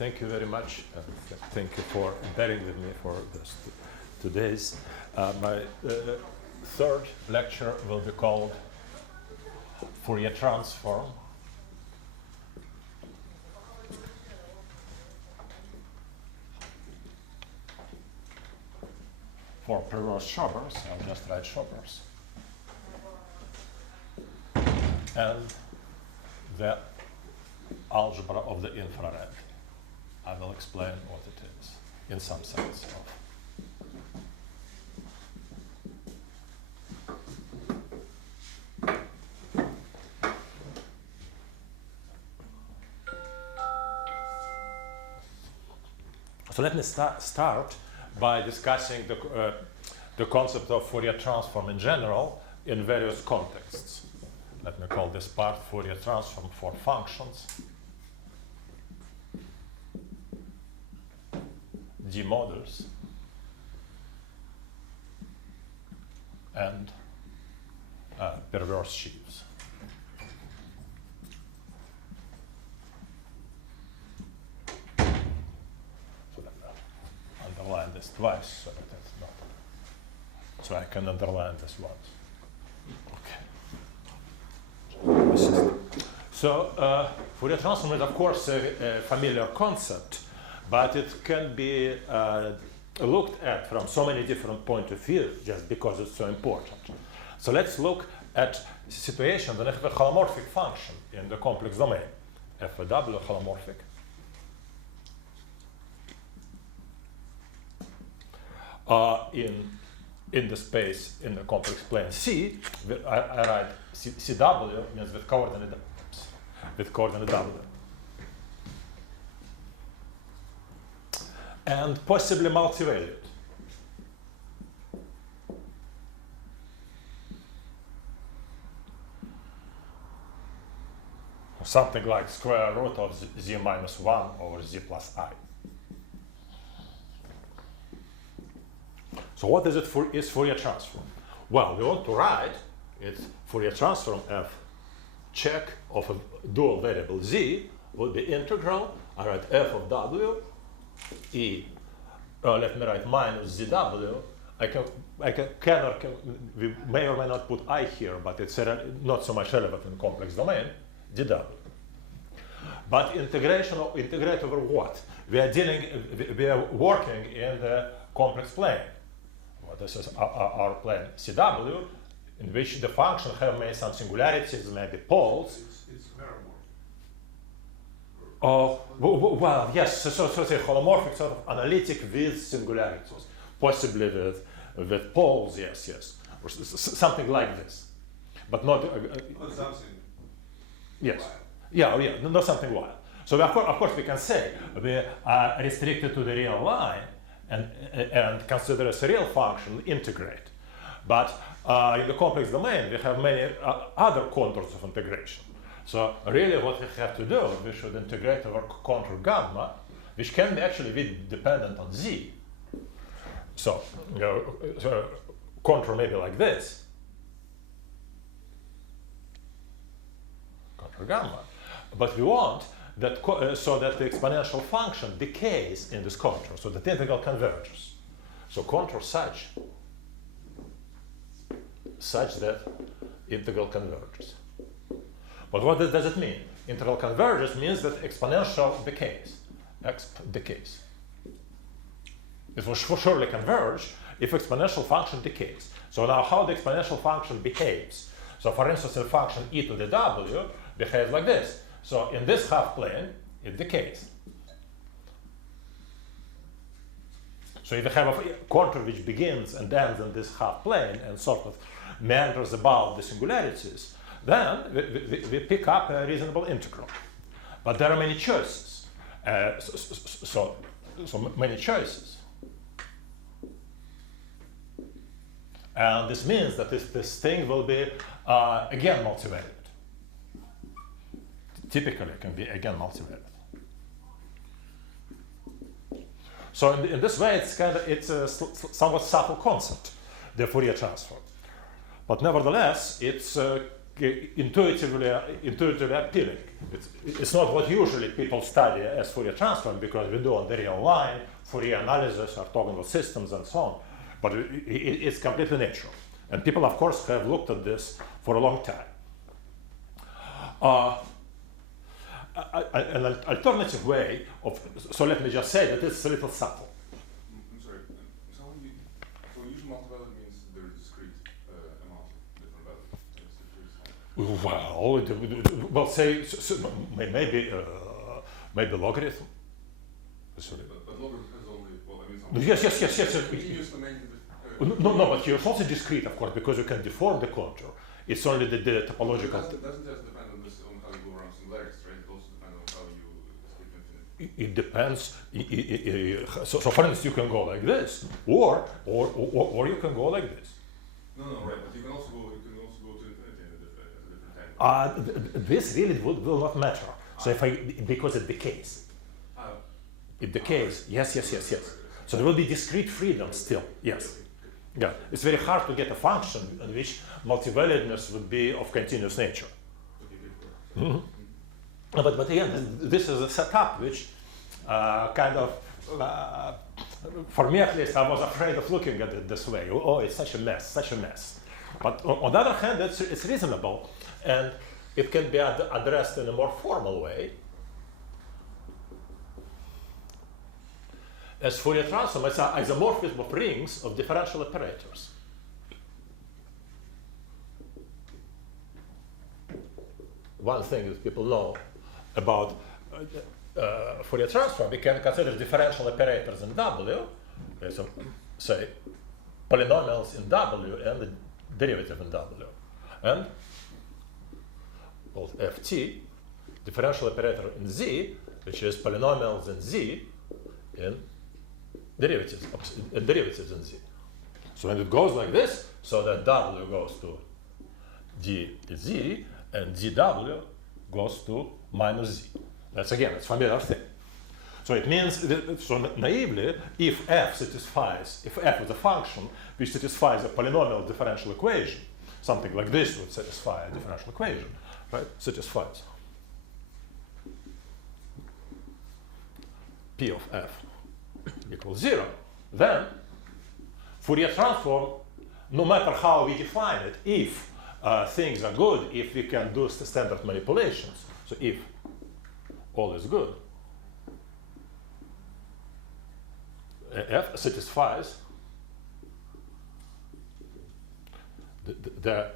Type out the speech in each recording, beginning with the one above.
thank you very much. Thank you for bearing with me for this 2 days. My third lecture will be called Fourier transform. For perverse shobers, I'll just write shobers. And the algebra of the infrared. I will explain what it is in some sense of. So let me start by discussing the concept of Fourier transform in general in various contexts. Let me call this part Fourier transform for functions. D models and perverse sheaves. So let me underline this twice so that it's not. So I can underline this once. Okay. So Fourier transform is of course a familiar concept, but it can be looked at from so many different points of view just because it's so important. So let's look at the situation when I have a holomorphic function in the complex domain. F of W holomorphic. In the space in the complex plane C, I write CW means with coordinate W. And possibly multivalued. Something like square root of z minus 1 over z plus I. So what is it for? Is Fourier transform? Well, we want to write it's Fourier transform f check of a dual variable z would be integral. I write f of w e. Let me write minus zw. We may or may not put I here, but it's not so much relevant in complex domain. dw. But integrate over what? We are working in the complex plane. Well, this is our plane CW, in which the function have maybe some singularities, maybe poles. It's meromorphic. Oh, well, yes. So it's a holomorphic sort of analytic with singularities, possibly with poles. Yes, or something like this, but not. Something. Yes. Yeah, not something wild. So of course we can say we are restricted to the real line and consider as a real function integrate. But in the complex domain we have many other contours of integration. So really what we have to do, we should integrate over contour gamma, which can actually be dependent on z. So, contour may be like this. Contour gamma. But we want that so that the exponential function decays in this contour, so that the integral converges. So contour such that integral converges. But what does it mean? Integral converges means that exponential decays. Exp decays. It will surely converge if exponential function decays. So now how the exponential function behaves. So for instance, the function e to the w behaves like this. So in this half plane, it decays. So if you have a contour which begins and ends in this half plane and sort of meanders about the singularities, then we pick up a reasonable integral. But there are many choices. So many choices. And this means that this thing will be again multivariate. Typically it can be again multivariate. So in this way it's a somewhat subtle concept, the Fourier transform. But nevertheless, it's intuitively appealing. It's not what usually people study as Fourier transform, because we do on the real line, Fourier analysis, orthogonal systems, and so on. But it's completely natural. And people, of course, have looked at this for a long time. An alternative way of, so let me just say that it's a little subtle. I'm sorry. So usual multi-value means there is discrete amount of different values. Well, say maybe logarithm. Sorry. But logarithm has only, well, I mean, Yes. No, but here's also discrete, of course, because you can deform the contour. It's only the topological. It doesn't just depend on this, on how you go around singularities, right? It also depends on how you escape infinity. It depends. So for instance, you can go like this, or you can go like this. No, right. But you can also go to infinity at a different time. This really will not matter. So because it decays. It decays. Yes. So there will be discrete freedom still. Yes. Yeah. It's very hard to get a function in which multivaluedness would be of continuous nature. Mm-hmm. But again, this is a setup which kind of, for me at least, I was afraid of looking at it this way. Oh, it's such a mess. But on the other hand, it's reasonable, and it can be addressed in a more formal way. As Fourier transform, it's an isomorphism of rings of differential operators. One thing that people know about Fourier transform, we can consider differential operators in W, so say polynomials in W and the derivative in W, and both ft, differential operator in Z, which is polynomials in Z in derivatives in Z. So when it goes like this, so that W goes to dZ and dW goes to minus Z. That's again, it's a familiar thing. So it means that, so naively, if f is a function which satisfies a polynomial differential equation, something like this would satisfy a differential equation, right? Satisfies P of f equals 0, then Fourier transform, no matter how we define it, if things are good, if we can do standard manipulations, so if all is good, f satisfies the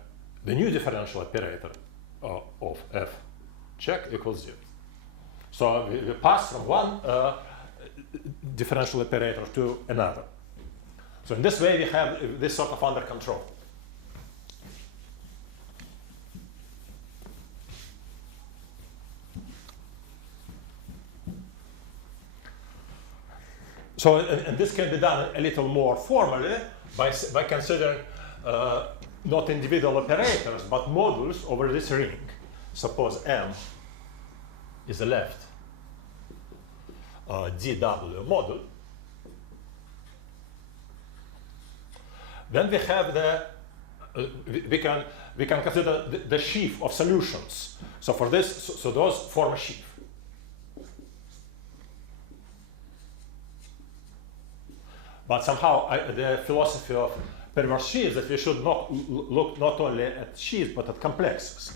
new differential operator of f check equals 0. So we pass from one differential operator to another. So in this way, we have this sort of under control. So, and this can be done a little more formally by considering not individual operators, but modules over this ring. Suppose M is a left dW module. Then we have we can consider the sheaf of solutions. So for this, so those form a sheaf. But somehow the philosophy of perverse sheaves that we should not look not only at sheaves but at complexes.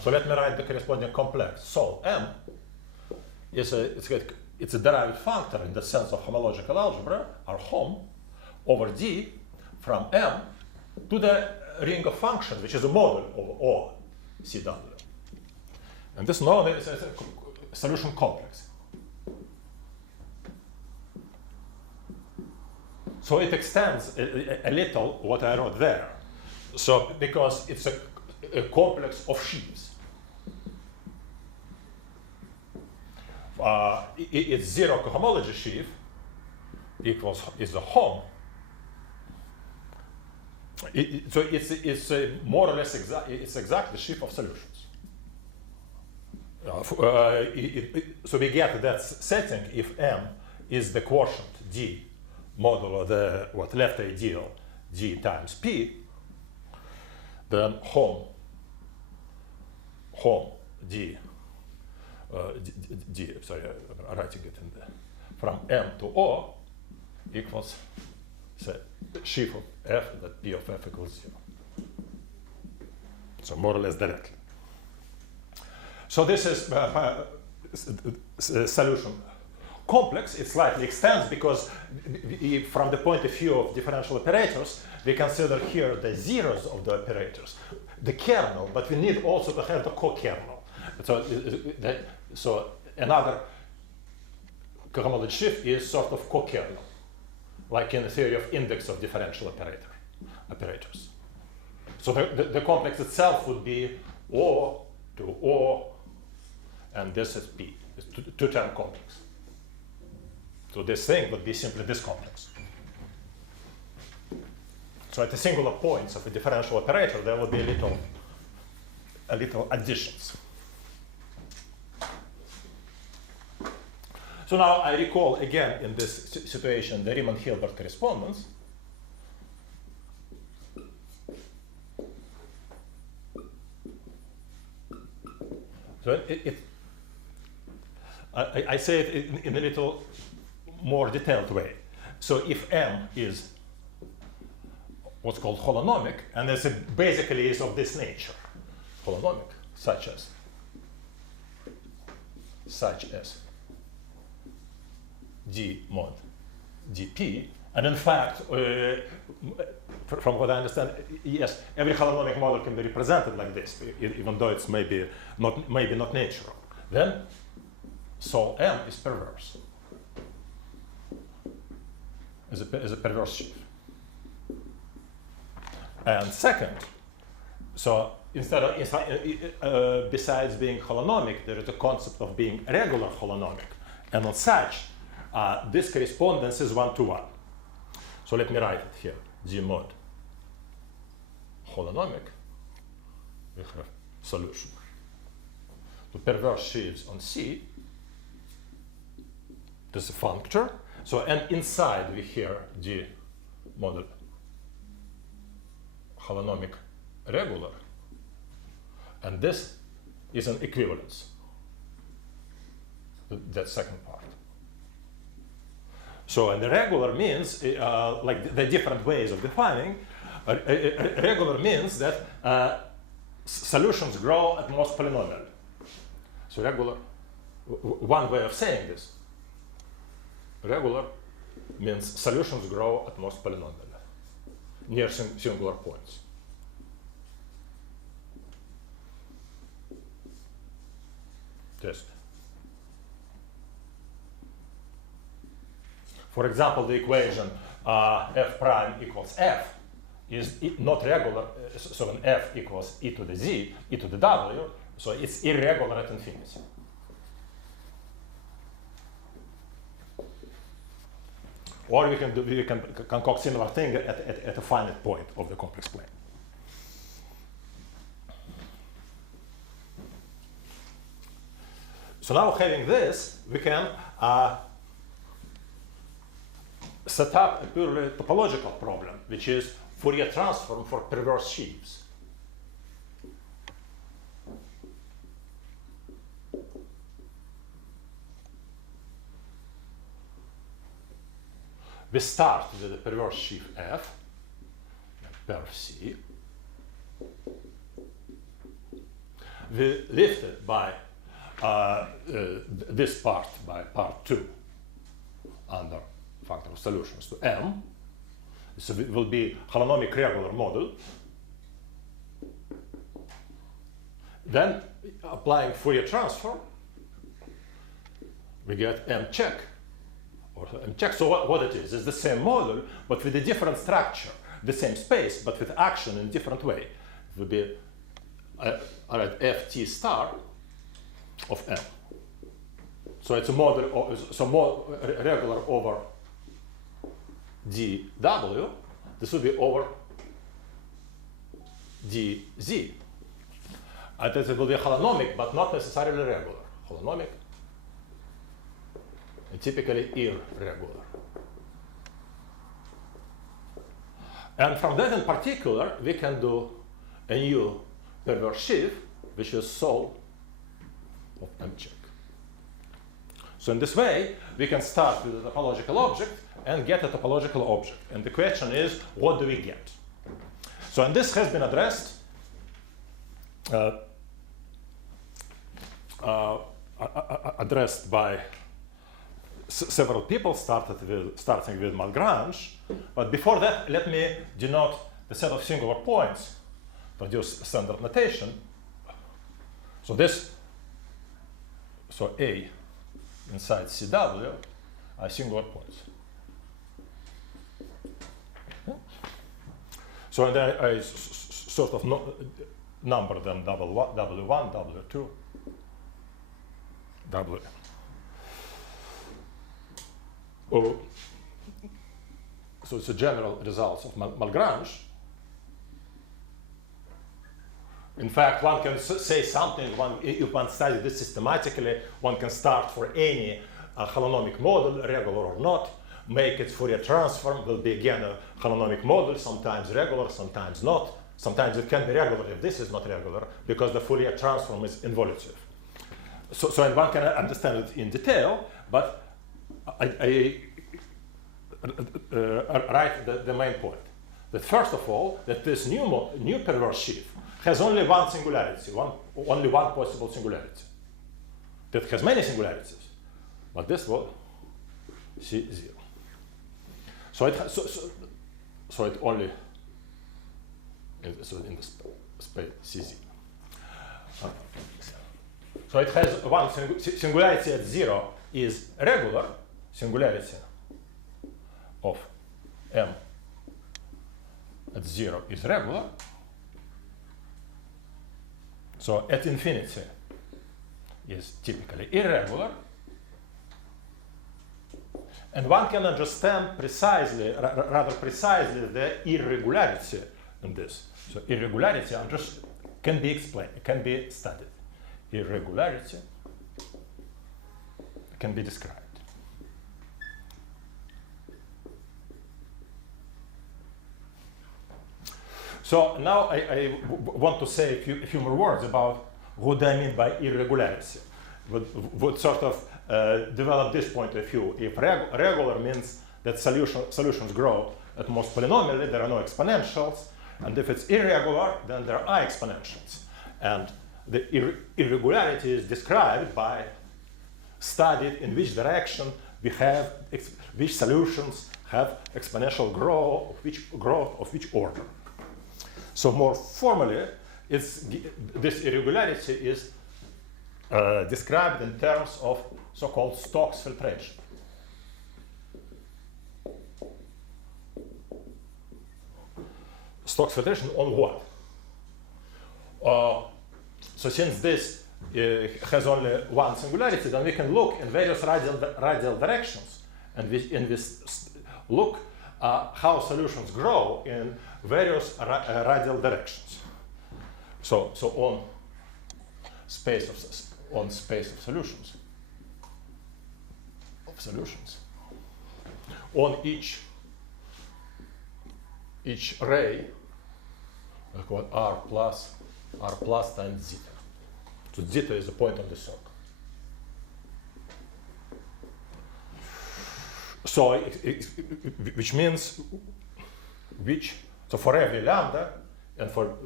So let me write the corresponding complex. So M is it's a derived factor in the sense of homological algebra, or HOM, over D from M to the ring of functions, which is a model of O CW. And this known as a solution complex. So it extends a little what I wrote there. So because it's a complex of sheaves. Its zero cohomology sheaf is a HOM. So it's more or less it's exactly sheaf of solutions. So we get that setting if M is the quotient D modulo the left ideal G times P, then HOM home sorry, I'm writing it in there, from M to O equals, say, sheaf of F, that P of F equals 0. So more or less directly. So this is solution complex. It slightly extends because from the point of view of differential operators, we consider here the zeros of the operators, the kernel, but we need also to have the co-kernel. So another cohomology sheaf is sort of co-kernel, like in the theory of index of differential operators. So the complex itself would be O to O, and this is P. It's two-term complex. So this thing would be simply this complex. So at the singular points of a differential operator, there will be a little additions. So now I recall again in this situation the Riemann-Hilbert correspondence. So I say it in a little more detailed way. So if M is what's called holonomic, and this basically is of this nature, holonomic, such as D mod dp, and in fact, from what I understand, yes, every holonomic model can be represented like this, even though it's maybe not natural. Then Sol M is perverse, is a perverse sheaf. And second, so besides being holonomic, there is a concept of being regular holonomic, and as such, this correspondence is one-to-one. So let me write it here: D mod holonomic. We have solution to perverse sheaves on C. This is a functor. So, and inside we hear D model holonomic regular, and this is an equivalence. That second part. So, and the regular means, like the different ways of defining, regular means that solutions grow at most polynomial. So regular, one way of saying this, regular means solutions grow at most polynomial, near singular points. Test. For example, the equation f prime equals f is not regular, so when f equals e to the z, e to the w, so it's irregular at infinity. Or we can concoct similar thing at a finite point of the complex plane. So now having this, we can set up a purely topological problem, which is Fourier transform for perverse sheaves. We start with the perverse sheaf F, perv C. We lift it by this part, by part 2, under factor of solutions to M. So it will be holonomic regular model. Then, applying Fourier transform, we get M check. Or M check. So what it is the same model, but with a different structure, the same space, but with action in a different way. It will be Ft star of M. So it's a model, so more regular over dw. This will be over dz. And it will be holonomic, but not necessarily regular. Holonomic, and typically irregular. And from that in particular, we can do a new perverse sheaf which is soul of M check. So in this way, we can start with a topological object and get a topological object. And the question is, what do we get? So, and this has been addressed by several people, starting with Malgrange. But before that, let me denote the set of singular points, produce standard notation. So so A inside CW are singular points. Okay. So and I sort of number them W1, W2, W. Oh, so it's a general results of Malgrange. In fact, one can say something, if one studies this systematically, one can start for any holonomic model, regular or not, make its Fourier transform, will be again a holonomic model, sometimes regular, sometimes not. Sometimes it can be regular if this is not regular, because the Fourier transform is involutive. So and one can understand it in detail, but I write the main point. That first of all, that this new perverse sheaf has only one singularity, only one possible singularity. That has many singularities, but this will C0. So it only in the space C0. So it has one singularity at 0 is regular singularity of M at 0 is regular. So at infinity is typically irregular. And one can understand precisely, rather precisely, the irregularity in this. So irregularity can be explained, can be studied. Irregularity can be described. So now I want to say a few more words about what I mean by irregularity. Would sort of develop this point of view. If regular means that solutions grow at most polynomially, there are no exponentials, and if it's irregular, then there are exponentials. And the irregularity is described by studied in which direction we have, which solutions have exponential growth of which order. So more formally, this irregularity is described in terms of so-called Stokes filtration. Stokes filtration on what? So since this has only one singularity, then we can look in various radial directions, and we look how solutions grow in various radial directions. So on space of solutions. On each ray, like what r plus times zeta. So zeta is the point on the circle. So which means so for every lambda and for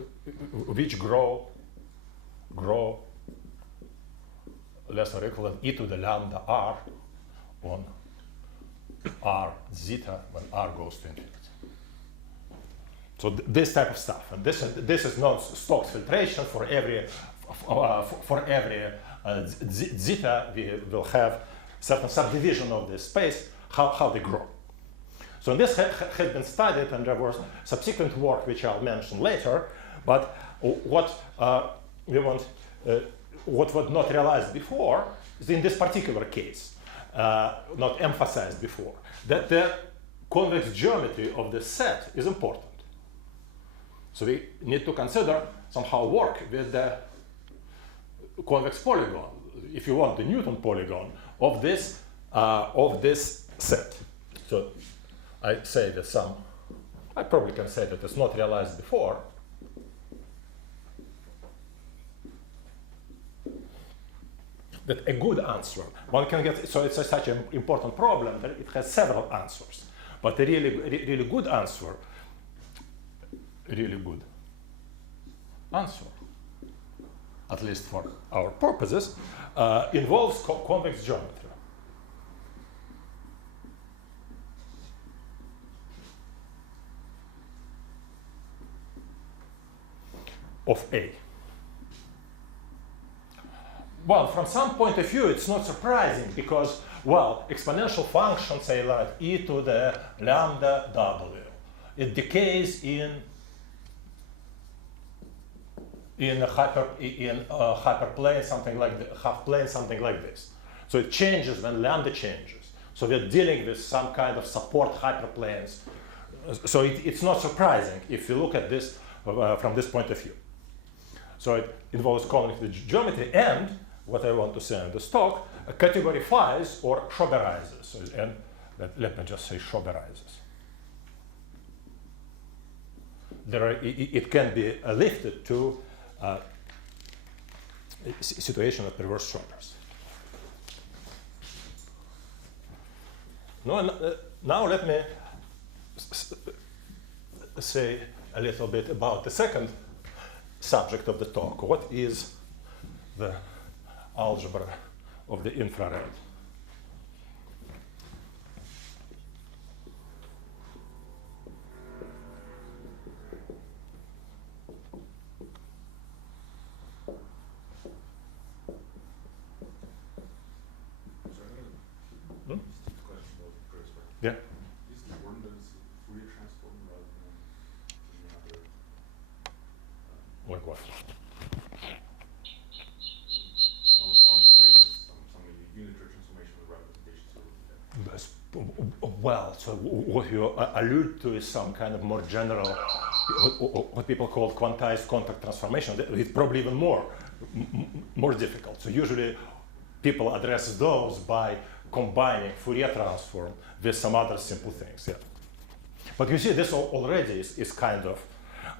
which grow less or equal than e to the lambda r on r zeta when r goes to infinity. So this type of stuff, and this is not Stokes filtration. For every zeta, we will have certain subdivision of the space, how they grow. So this had been studied, and there was subsequent work which I'll mention later. But what was not realized before is in this particular case, not emphasized before, that the convex geometry of the set is important. So we need to consider somehow work with the convex polygon, if you want, the Newton polygon of this set. So I say that I probably can say that it's not realized before. that a good answer, one can get, so it's such an important problem that it has several answers. But a really good answer, at least for our purposes, involves convex geometry of A. Well, from some point of view, it's not surprising because, well, exponential functions, say like e to the lambda w, it decays in a hyperplane, something like the half plane, something like this. So it changes when lambda changes. So we're dealing with some kind of support hyperplanes. So it's not surprising if you look at this from this point of view. So it involves convex geometry, and what I want to say in this talk, categorifies or shoberizes. So, and let me just say shoberizes. It can be lifted to a situation of reverse shobers. Now let me say a little bit about the second subject of the talk. What is the algebra of the infrared? Yeah. Is the ordinance Fourier transform rather than any other? Like what? Unitary transformation with representation. Well, so what you allude to is some kind of more general, what people call quantized contact transformation. It's probably even more difficult. So usually people address those by combining Fourier transform with some other simple things. Yeah. But you see, this already is kind of,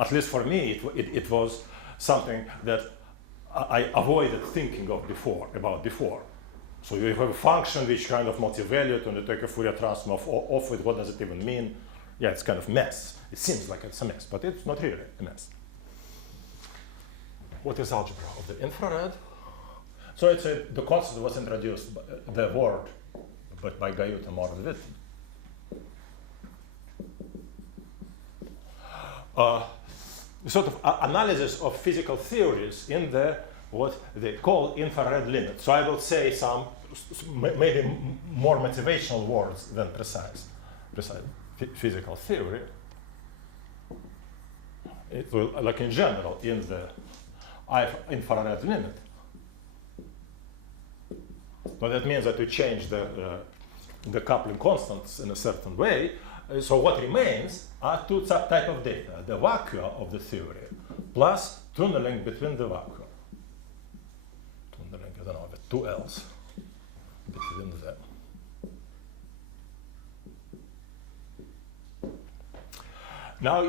at least for me, it was something that I avoided thinking of before. So you have a function which kind of multivalued, and you take a Fourier transform off it. What does it even mean? Yeah, it's kind of mess. It seems like it's a mess, but it's not really a mess. What is algebra of the infrared? So the concept was introduced, the word, but by Gayut and Mordvit. Sort of analysis of physical theories in the what they call infrared limit. So I will say some maybe more motivational words than precise physical theory. It will, like in general, in the infrared limit. But that means that you change the coupling constants in a certain way. So what remains are two types of data: the vacua of the theory plus tunneling between the vacua. Tunneling, I don't know, with two L's between them. Now,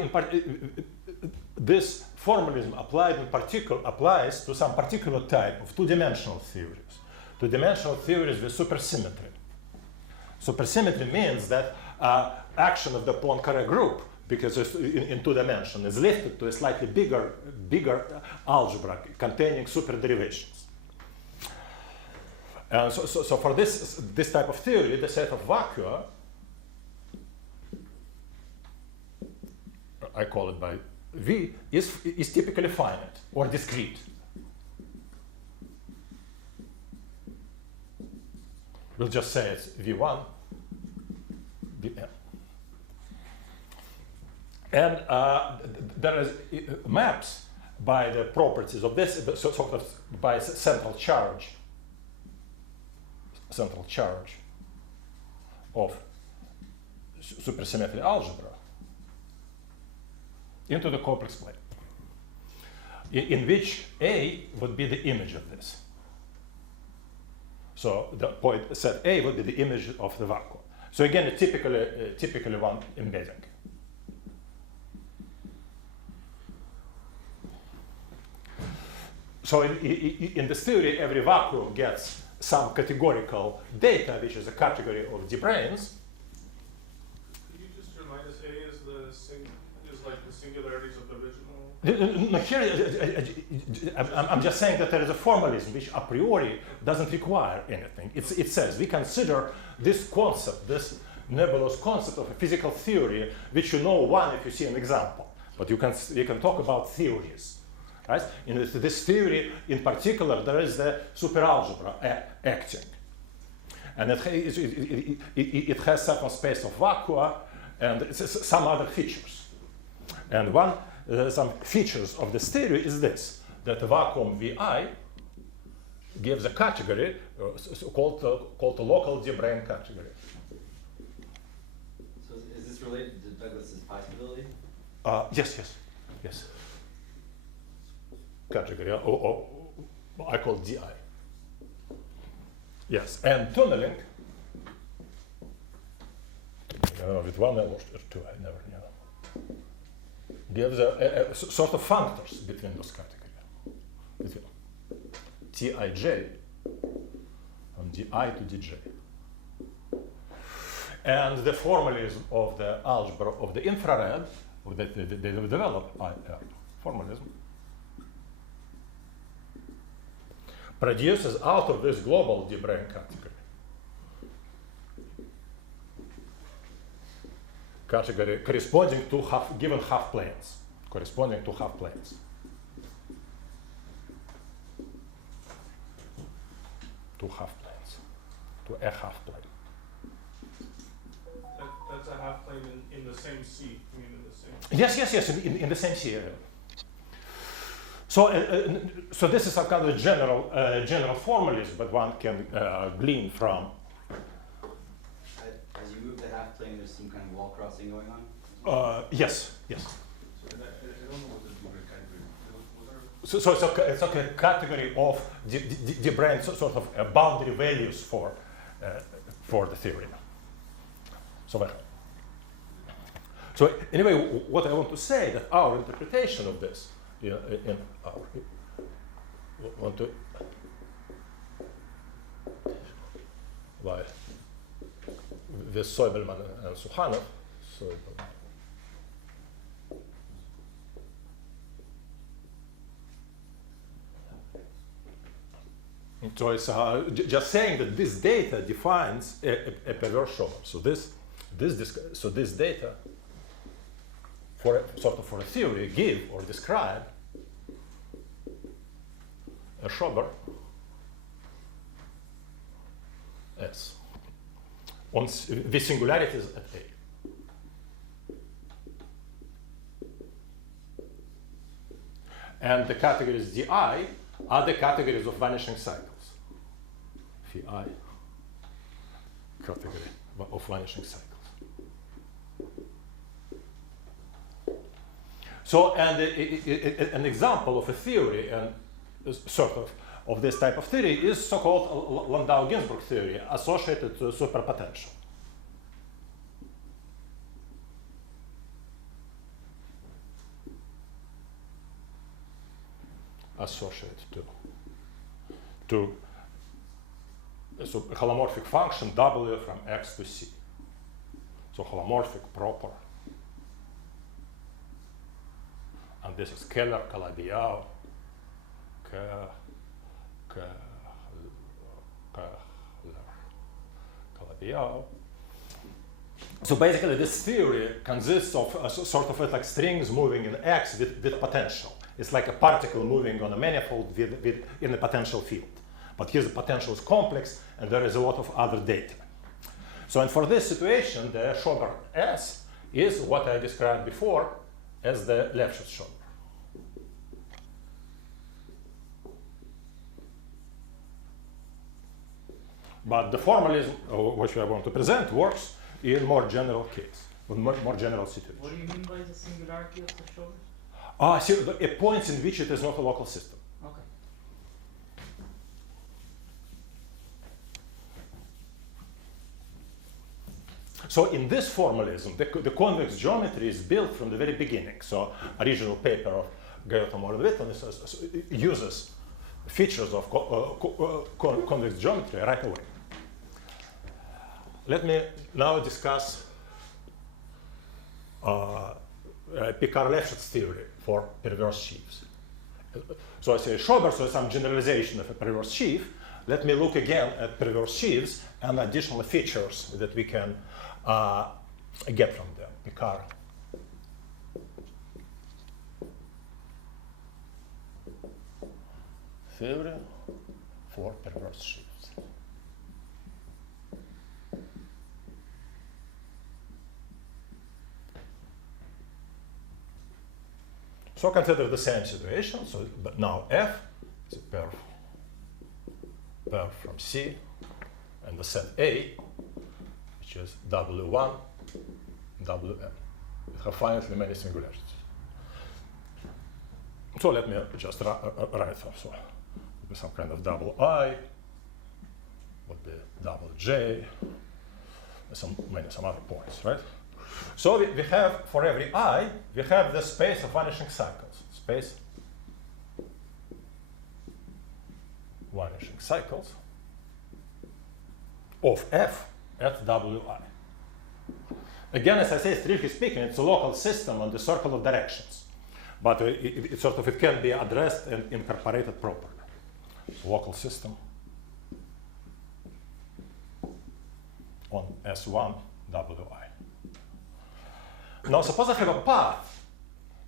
this formalism applies to some particular type of two-dimensional theories. Two-dimensional theories with supersymmetry. Supersymmetry means that action of the Poincare group, because it's in two dimensions, is lifted to a slightly bigger algebra containing superderivations. And so for this type of theory, the set of vacua, I call it by V, is typically finite or discrete. We'll just say it's V1, Vn. And there is maps by the properties of this, sort of by central charge of supersymmetry algebra into the complex plane, in which A would be the image of this. So the point set A would be the image of the vacuum. So again, typically one embedding. So in this theory, every vacuum gets some categorical data, which is a category of d-branes. Could you just remind us, A is like the singularities of the original? No, here I'm just saying that there is a formalism which a priori doesn't require anything. It says we consider this concept, this nebulous concept of a physical theory, which you know one if you see an example. But you can talk about theories, right? In this theory, in particular, there is the superalgebra acting, and it has certain space of vacua and some other features. And some features of this theory is this: that the vacuum Vi gives a category called a local d-brane category. So is this related to Douglas's pi stability? Yes. Category, I call Di. Yes, and tunneling, with one or two, I never, gives a sort of functors between those categories, between Tij and Di to Dj. And the formalism of the algebra of the infrared, that they develop formalism, produces out of this global d-brane category corresponding to given half planes, to a half plane. That's a half plane in the same C. I mean, in the same. Yes, in the same C area. So, so this is a kind of general formalism, but one can glean from. As you move the half plane, there's some kind of wall crossing going on? Yes. So I don't know what the d-brane category is. So it's like a category of d-brane sort of boundary values for the theory. So anyway, what I want to say that our interpretation of this, by with Soibelman and Suhanov. So it's just saying that this data defines a perverse shober. So this data for a theory give or describe a shober S on the singularities at A. And the categories Di are the categories of vanishing cycles. Phi category of vanishing cycles. So, and an example of a theory and sort of this type of theory is so-called Landau-Ginzburg theory associated to superpotential. Associated to a holomorphic function W from X to C. So holomorphic proper. And this is Keller, Calabi-Yau, Calabi-Yau. So basically this theory consists of sort of like strings moving in X with potential. It's like a particle moving on a manifold in a potential field. But here the potential is complex and there is a lot of other data. So and for this situation, the shober S is what I described before as the Lefschetz shober. But the formalism, which I want to present, works in more general case, with more general situation. What do you mean by the singularity of the shobers? See, a point in which it is not a local system. Okay. So in this formalism, the convex geometry is built from the very beginning. So original paper of Gaeta Morin-Witten uses features of convex geometry right away. Let me now discuss Picard-Lefschetz theory for perverse sheaves. So I say shobers, so some generalization of a perverse sheaf. Let me look again at perverse sheaves and additional features that we can get from them. Picard. Theory for perverse sheaves. So consider the same situation. So but now F is a pair from C and the set A, which is W1, Wn. We have finitely many singularities. So let me just write them. So would be some kind of double I, would be double J, some other points, right? So we have, for every I, we have the space of vanishing cycles. Space vanishing cycles of F at Wi. Again, as I say, strictly speaking, it's a local system on the circle of directions. But it can be addressed and incorporated properly. Local system on S1 Wi. Now suppose I have a path,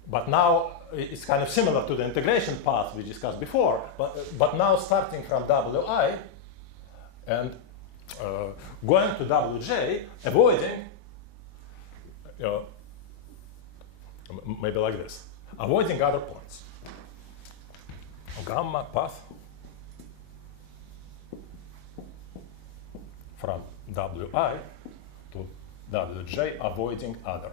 but now it's kind of similar to the integration path we discussed before, but now starting from Wi and going to Wj, avoiding, maybe like this, avoiding other points. Gamma path from Wi to Wj, avoiding other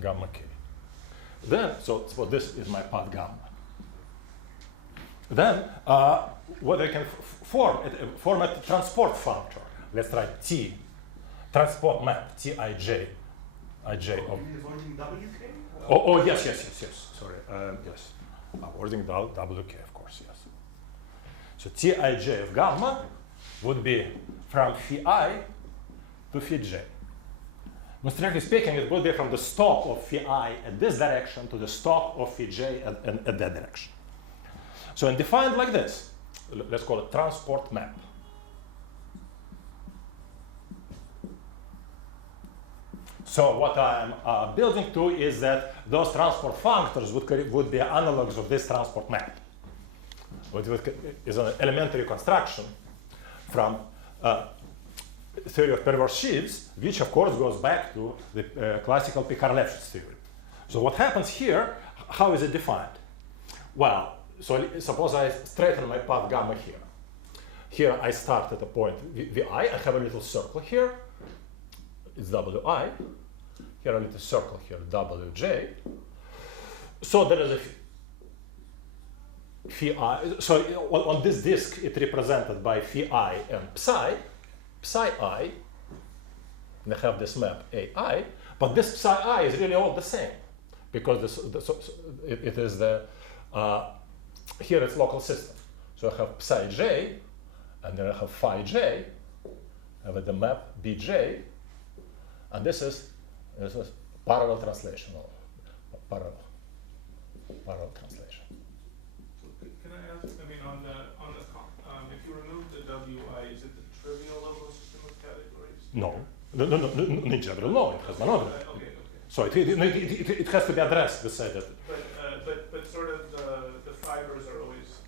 gamma k. Then, so this is my path gamma. Then, what I can form a transport functor. Let's write T, transport map, Tij, Ij of. Avoiding WK? Oh, yes. Sorry, yes. Avoiding WK, of course, yes. So Tij of gamma would be from phi I to phi j. But strictly speaking, it would be from the stalk of phi I at this direction to the stalk of phi j at that direction. So, and defined like this, let's call it transport map. So what I'm building to is that those transport functors would be analogs of this transport map. It is an elementary construction from theory of perverse sheaves, which of course goes back to the classical Picard-Lefschetz theory. So what happens here, how is it defined? Well, so suppose I straighten my path gamma here. Here I start at a point Vi, I have a little circle here, it's Wi. Here a little circle here, Wj. So there is a phi I, so on this disk it's represented by phi I and psi I, and I have this map AI, but this psi I is really all the same, because it is the, here it's local system. So I have psi j, and then I have phi j, I have the map bj, and this is parallel translation, or parallel translation. So can I ask, I mean, on the if you remove the Wi, is it the trivial level system of categories? No, in general, no, it has monogamy. Okay. So it has to be addressed, we say that. But sort of the fibers are always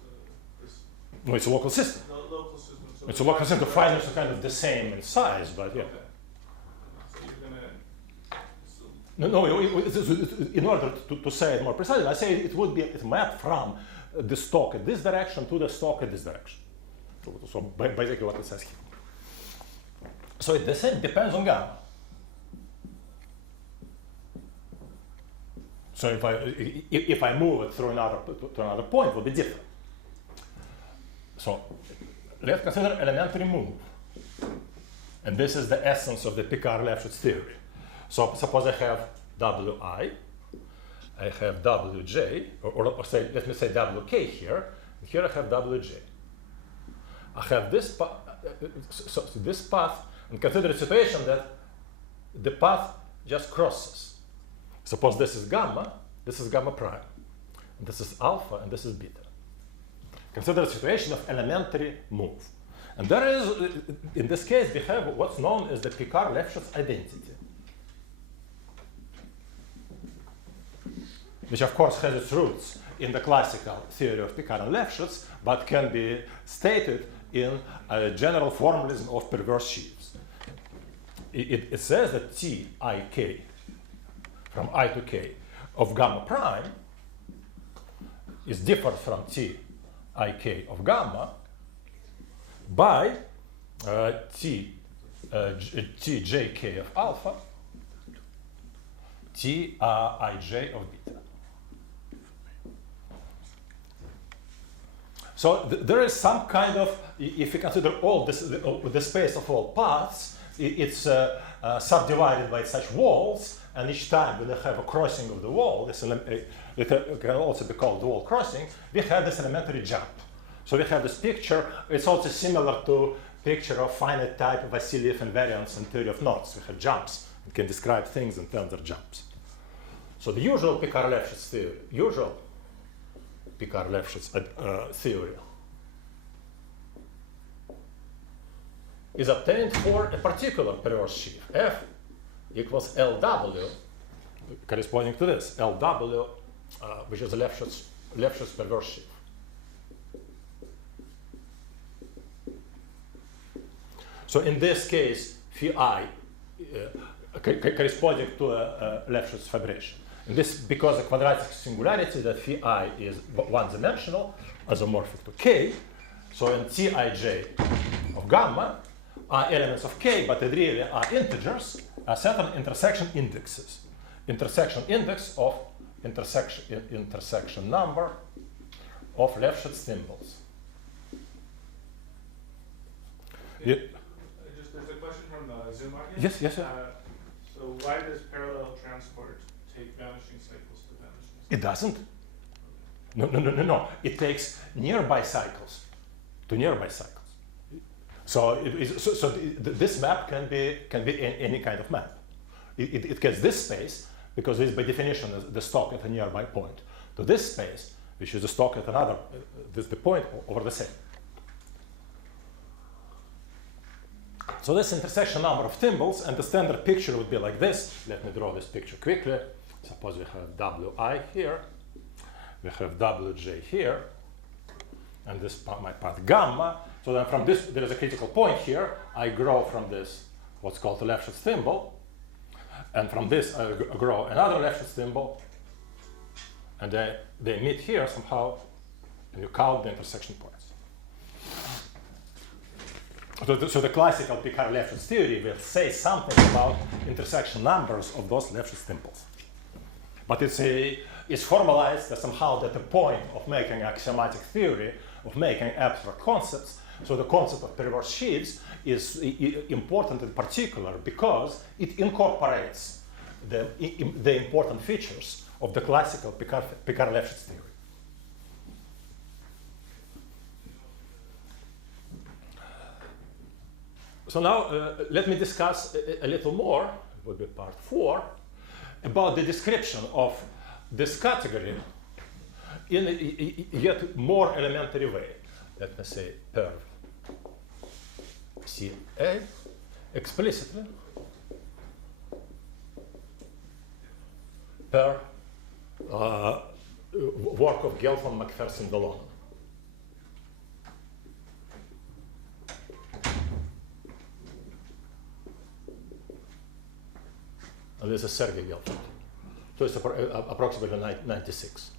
this. No, it's a local system. The local system. So It's a local system. The fibers are kind of the same in size, but yeah. Okay. So you're gonna. No, in order to say it more precisely, I say it would be a map from the stalk at this direction to the stalk at this direction. So basically what it says here. So the same depends on gamma. So if I move it through to another point, it will be different. So let's consider elementary move. And this is the essence of the Picard-Lefschetz theory. So suppose I have Wi, I have wj, or say, let me say wk here, and here I have wj. I have this path, so this path, and consider a situation that the path just crosses. Suppose this is gamma prime, and this is alpha, and this is beta. Consider a situation of elementary move. And there is, in this case, we have what's known as the Picard-Lefschetz identity, which of course has its roots in the classical theory of Picard and Lefschetz, but can be stated in a general formalism of perverse sheaves. It says that Tik from I to k of gamma prime is different from Tik of gamma by Tjk of alpha, Tij of beta. So there is some kind of, if you consider all this, the space of all paths, it's subdivided by such walls, and each time when they have a crossing of the wall, it can also be called wall crossing, we have this elementary jump. So we have this picture. It's also similar to picture of finite type Vasiliev invariance and theory of knots. We have jumps. We can describe things in terms of jumps. So the usual Picard-Lefschetz theory, is obtained for a particular perverse sheaf. F equals LW, corresponding to this, LW, which is a Lefschetz perverse sheaf. So in this case, phi corresponding to a Lefschetz fibration. And this because the quadratic singularity that phi is one-dimensional, isomorphic to k. So in Tij of gamma are elements of k, but they really are integers, are certain intersection indexes. Intersection index of intersection number of Lefschetz symbols. There's a question from the Zoom audience. Yes. So why does parallel transport take vanishing cycles to vanishing cycles? It doesn't. No. It takes nearby cycles to nearby cycles. So this map can be any kind of map. It gets this space because this by definition is the stalk at a nearby point to this space, which is the stalk at another. This the point over the same. So this intersection number of thimbles, and the standard picture would be like this. Let me draw this picture quickly. Suppose we have Wi here, we have Wj here, and this my path gamma. So then from this, there is a critical point here. I grow from this, what's called a Lefschetz thimble, and from this I grow another Lefschetz thimble, and they meet here somehow, and you count the intersection points. So the classical Picard-Lefschetz theory will say something about intersection numbers of those Lefschetz thimbles. But it's formalized as somehow that the point of making axiomatic theory, of making abstract concepts. So the concept of perverse sheaves is important in particular because it incorporates the important features of the classical Picard-Lefschetz theory. So now let me discuss a little more, it would be part 4, about the description of this category in a yet more elementary way. Let me say per CA explicitly per work of Gelfand, Macpherson, Dallon. And this is Sergei Gelfand. So it's approximately 96.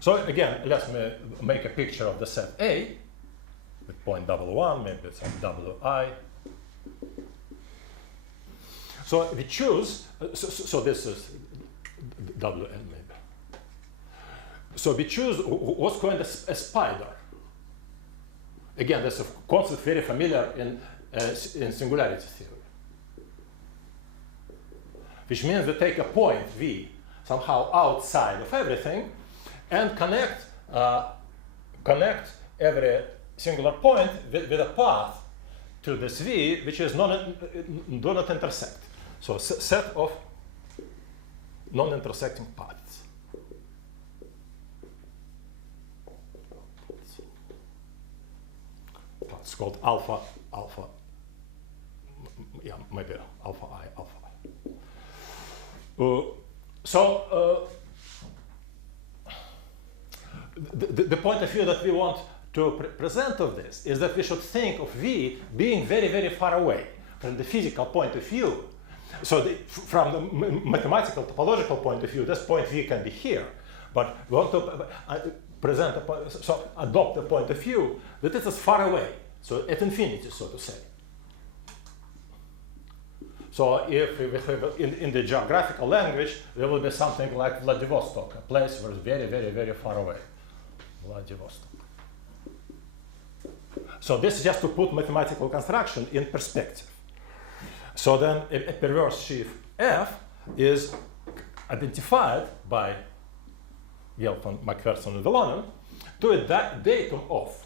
So again, let me make a picture of the set A with point 1, maybe it's Wi. So we choose, so this is Wn maybe. So we choose what's called a spider. Again, this is a concept very familiar in singularity theory. which means we take a point V somehow outside of everything and connect every singular point with a path to this V which is do not intersect. So set of non-intersecting paths. It's called alpha, yeah, maybe alpha I. The point of view that we want to present of this is that we should think of V being very, very far away from the physical point of view. So from the mathematical topological point of view, this point V can be here, but we want to present adopt the point of view that it is far away, so at infinity, so to say. So if we have in the geographical language, there will be something like Vladivostok, a place where it's very, very, very far away. Vladivostok. So this is just to put mathematical construction in perspective. So then a perverse sheaf F is identified by Gelfand, McPherson, and Valonen to a datum of.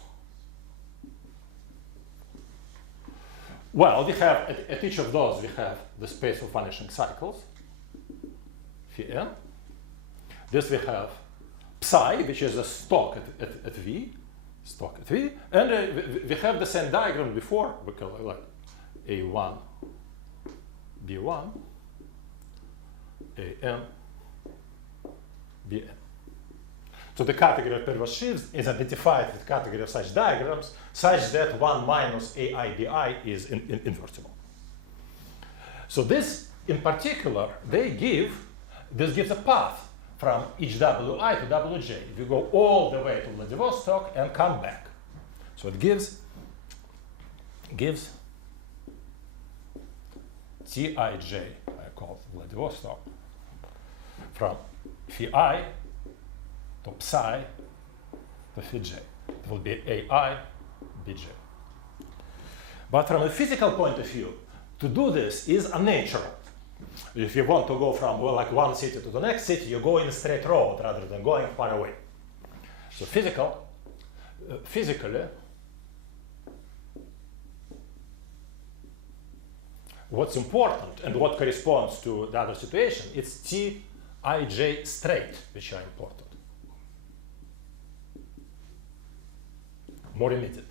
Well, we have at each of those we have the space of vanishing cycles, phi n. This we have psi, which is a stock at V, and we have the same diagram before. We call it like A1, B1, AN, BN. So the category of perverse sheaves is identified with category of such diagrams such that 1 minus AIBI is invertible. So this, in particular, this gives a path from each WI to WJ. We go all the way to Vladivostok and come back. So it gives TIJ, I call it Vladivostok, from phi I to psi to phi j. It will be AI, BJ. But from a physical point of view, to do this is unnatural. If you want to go from like one city to the next city, you go in a straight road rather than going far away. So physically, what's important and what corresponds to the other situation, it's Tij straight, which are important. More immediately.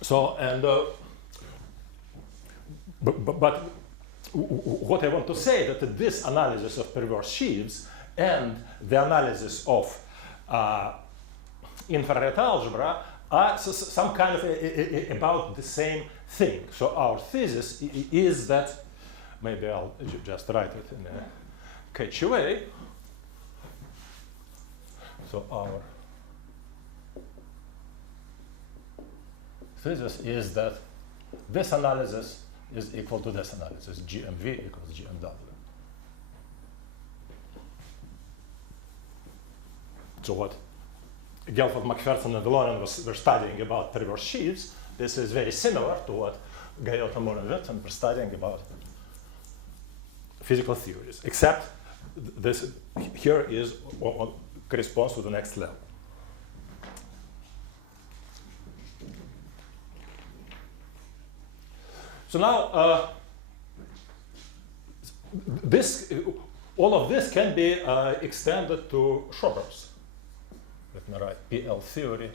So, and but what I want to say that this analysis of perverse sheaves and the analysis of infrared algebra are some kind of about the same thing. So our thesis is that, maybe I'll just write it in a catchy way. So our thesis is that this analysis is equal to this analysis, GMV equals GMW. So what Gelfand, McPherson, and Valonen were studying about perverse sheaves, this is very similar to what Gayot, Moore, and Wilson were studying about physical theories, except this here is what corresponds to the next level. So now, all of this can be extended to shobers. Let me write PL theory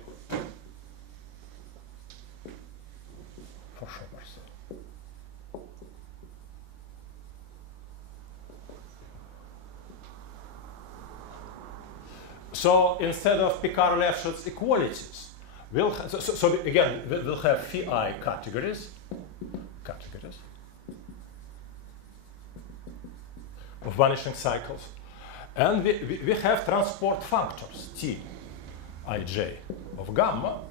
for shobers. So instead of Picard-Lefschetz equalities, we'll so again we'll have phi I categories of vanishing cycles, and we have transport functors T ij of gamma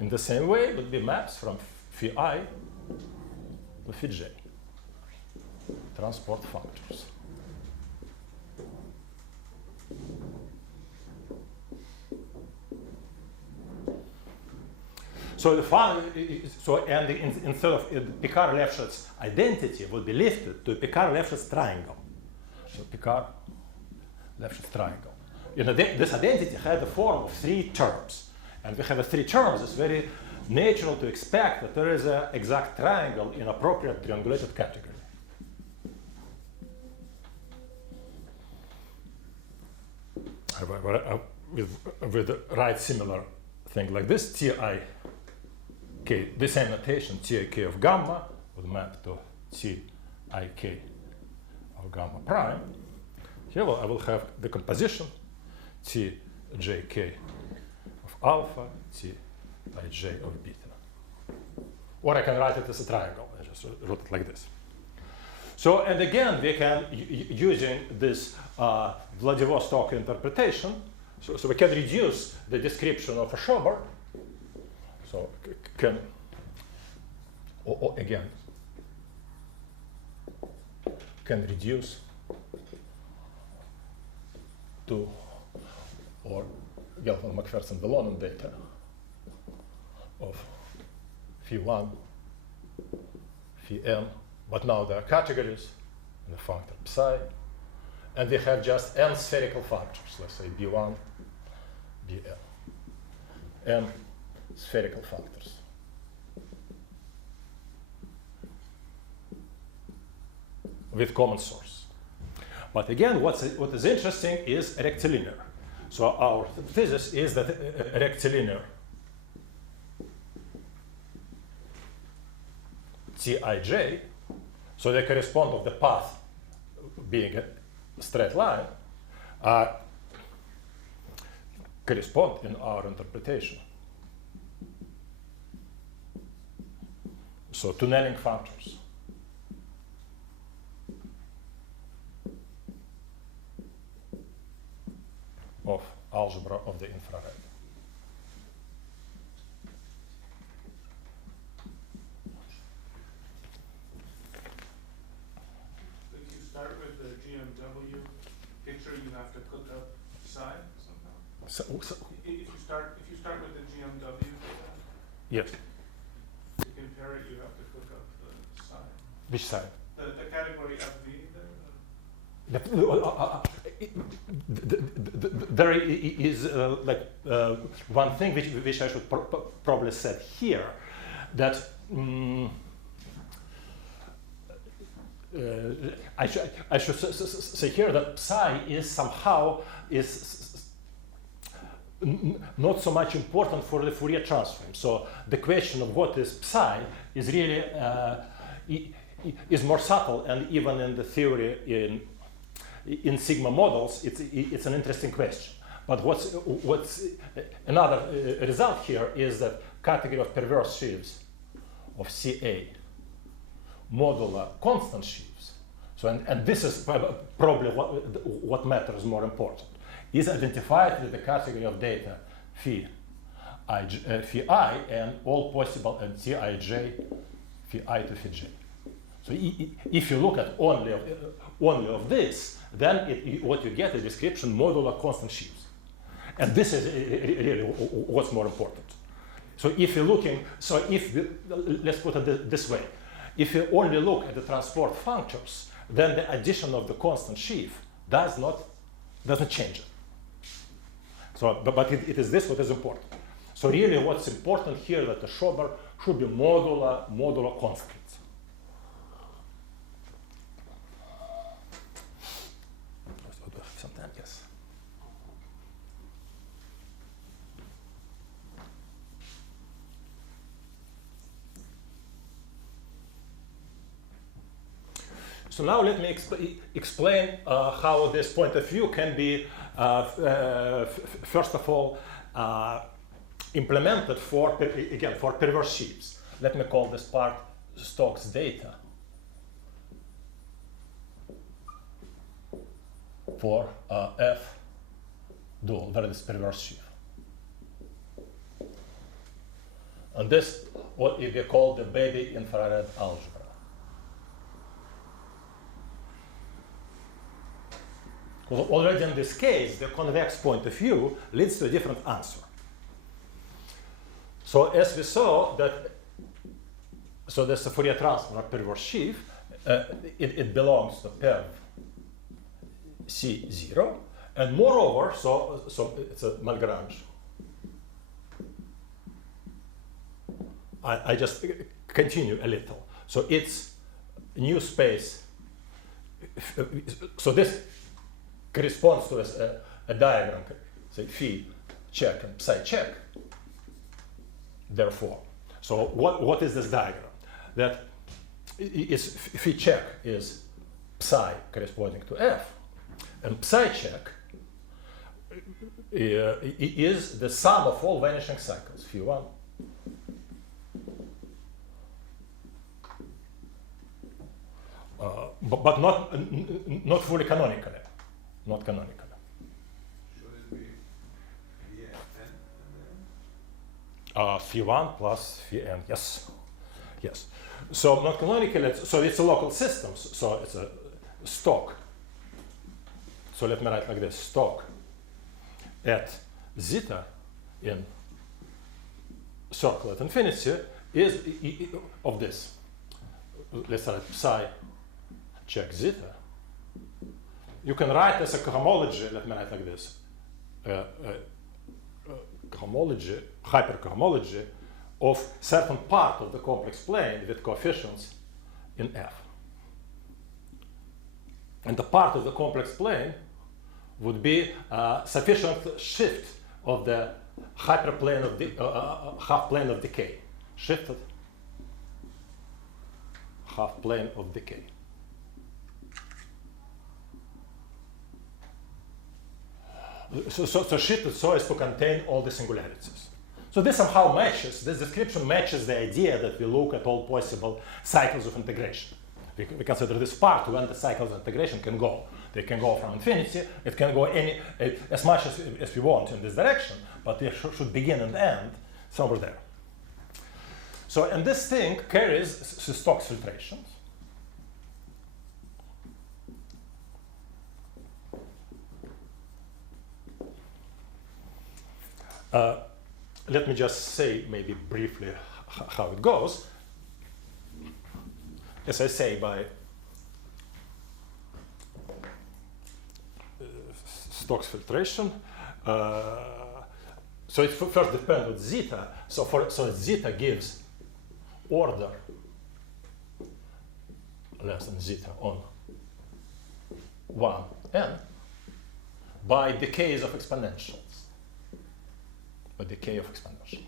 in the same way would be maps from phi I to phi j, transport functors. So instead of Picard-Lefschetz identity would be lifted to Picard-Lefschetz triangle. So Picard-Lefschetz triangle. This identity had the form of 3 terms, and we have 3 terms. It's very natural to expect that there is an exact triangle in appropriate triangulated category. With the right similar thing like this, Tik, the same notation, Tik of gamma would map to Tik of gamma prime. Here I will have the composition Tjk of alpha, Tij of beta. Or I can write it as a triangle. I just wrote it like this. So, and again, we can, using this Vladivostok interpretation, so we can reduce the description of a shober. So, again, can reduce to, or Gelfand-McPherson-Belonen data of phi1, phi n, but now there are categories in the functor psi, and we have just n spherical factors, let's say b1, bn, n spherical factors. With common source. But again, what is interesting is rectilinear. So our thesis is that rectilinear Tij, so they correspond of the path being a straight line, correspond in our interpretation. So to Snelling factors. Of algebra of the infrared. If you start with the GMW picture, you have to cook up psi somehow. If you start with the GMW data, Yes. to compare it, you have to cook up the psi. Which side? The category FV there. There is one thing which I should probably say here, that I should say here that psi is somehow not so much important for the Fourier transform. So the question of what is psi is really is more subtle, and even in the theory in sigma models, it's an interesting question. But what's another result here is that category of perverse sheaves of Ca modular constant sheaves. So and this is probably what matters more important, is identified with the category of data phi I and all possible and Tij phi I to phi j. So if you look at only of this, then what you get is a description modular constant sheaves. And this is really what's more important. So if you're looking, let's put it this way. If you only look at the transport functors, then the addition of the constant sheaf doesn't change it. So, but it is this what is important. So really what's important here that the shober should be modular constants. Sometimes, yes. So now let me explain how this point of view can be, first of all, implemented for perverse sheaves. Let me call this part Stokes data for F dual, where this perverse sheaf. And this what we call the baby infrared algebra. Because already in this case, the convex point of view leads to a different answer. So as we saw that, so there's a Fourier transform of perverse sheaf. It belongs to perv C0, and moreover, so it's a Malgrange. I just continue a little. So it's new space. So this corresponds to a diagram, say phi check and psi check. Therefore, so what is this diagram? That is phi check is psi corresponding to f, and psi check is the sum of all vanishing cycles, phi 1. But not fully canonically, not canonically. Should it be Vn Phi 1 plus phi n, yes. Yes. So not canonically, so it's a local system, so it's a stock. So let me write like this, stock at zeta in circle at infinity is of this. Let's write psi check zeta. You can write as a cohomology, let me write like this, cohomology, hypercohomology of certain part of the complex plane with coefficients in f. And the part of the complex plane would be sufficient shift of the hyperplane of the half plane of decay, shifted half plane of decay. So shifted so as to contain all the singularities. So this somehow matches, this description matches the idea that we look at all possible cycles of integration. We consider this part when the cycles of integration can go. They can go from infinity, it can go as much as we want in this direction, but they should begin and end somewhere there. So, and this thing carries Stokes filtrations. Let me just say maybe briefly how it goes. As I say, by Stokes filtration, so it first depends on zeta. So zeta gives order less than zeta on 1n by decays of exponentials. By decay of exponential.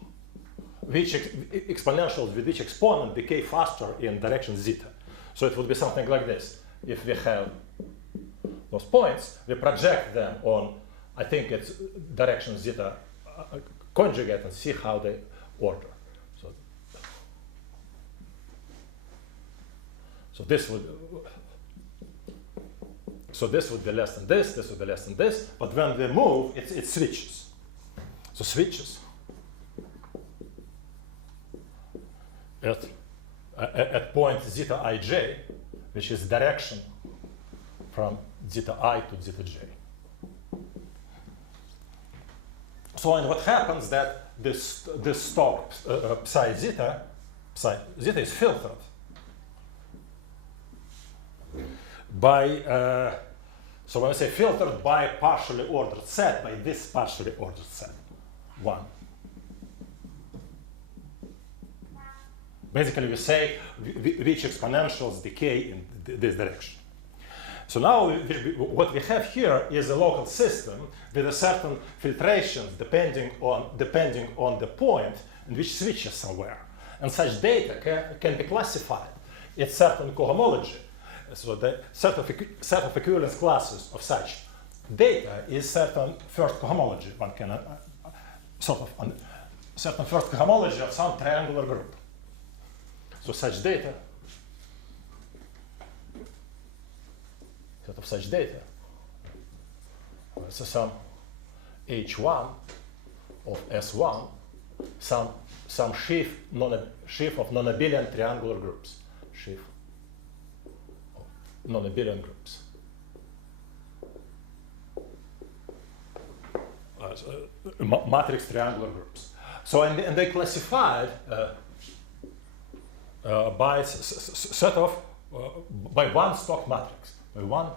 Which exponentials with which exponent decay faster in direction zeta. So it would be something like this. If we have those points, we project them on, I think it's direction zeta conjugate and see how they order. So this would be less than this would be less than this, but when we move, it switches. So switches at point zeta ij, which is direction from zeta I to zeta j. So and what happens that this stock psi zeta is filtered by so when I say filtered by a partially ordered set, by this partially ordered set. 1. Basically, we say which exponentials decay in this direction. So now what we have here is a local system with a certain filtrations depending on the point in which switches somewhere. And such data can be classified. It's certain cohomology. So the set of equivalence classes of such data is certain first cohomology. One can certain first cohomology of some triangular group. So such data, set of such data, so some H1 of S1, some sheaf of non-abelian triangular groups, sheaf of non-abelian groups. Matrix triangular groups. So and they classified by set of by one stock matrix, by one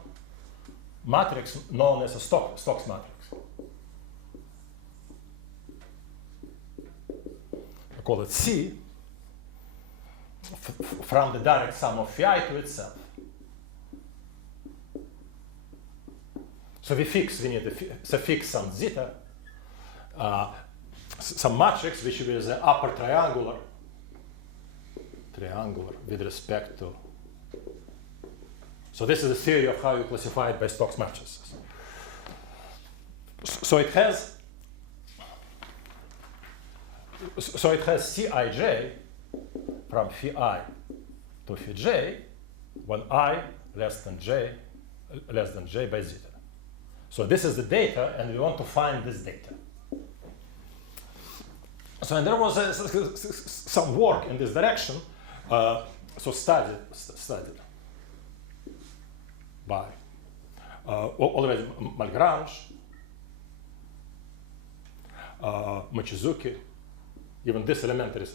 matrix known as a Stokes matrix. I call it C from the direct sum of phi to itself. So we need a fix some zeta, some matrix which is an upper triangular with respect to. So this is the theory of how you classify it by Stokes matrices. So it has Cij from phi I to phi j when I less than j by zeta. So this is the data, and we want to find this data. So and there was some work in this direction. So studied by already Malgrange, Mochizuki, even this elementary,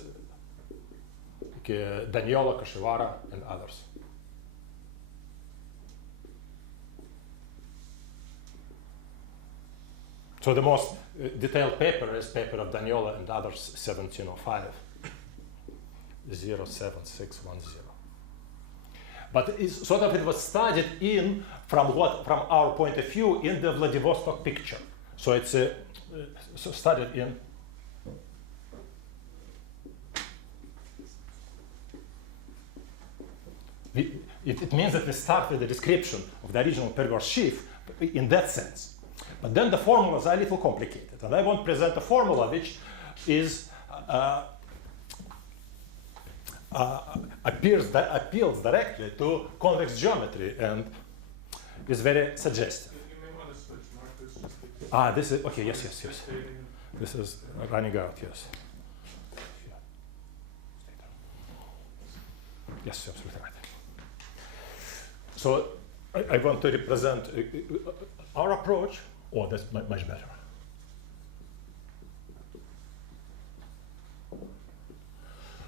Daniola, Kashiwara, and others. So the most detailed paper is paper of Daniola and others, 1705, 07610. But it's sort of it was studied from our point of view in the Vladivostok picture. So it's studied in it means that we start with the description of the original Perigord sheaf in that sense. But then the formulas are a little complicated, and I want to present a formula which is appeals directly to convex geometry and is very suggestive. You may want to switch markers just because. This is okay. Yes. This is running out. Yes. Yes, absolutely right. So I want to represent our approach. Oh, that's much better.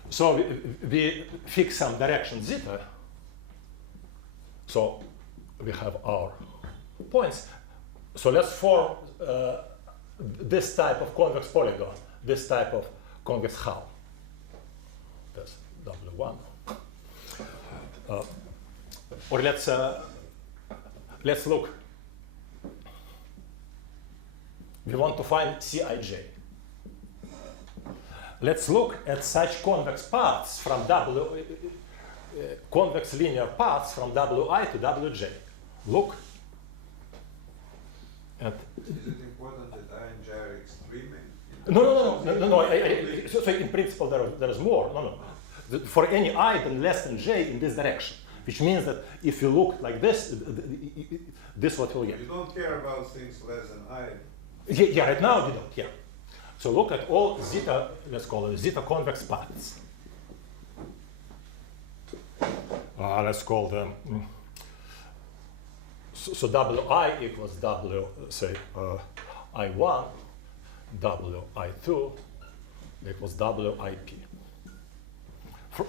So we fix some direction zeta. So we have our points. So let's form this type of convex polygon, this type of convex hull. That's W1. Or let's look. We want to find Cij. Let's look at such convex paths from convex linear paths from Wi to Wj. Look at. Is it important that I and j are extreme? No. So in principle there is more. No. For any I then less than j in this direction, which means that if you look like this, this is what you'll get. You don't care about things less than I. Yeah, right now we don't. Yeah. So look at all zeta, let's call it zeta convex paths. Let's call them. So Wi equals W, say I1, Wi2 equals Wip.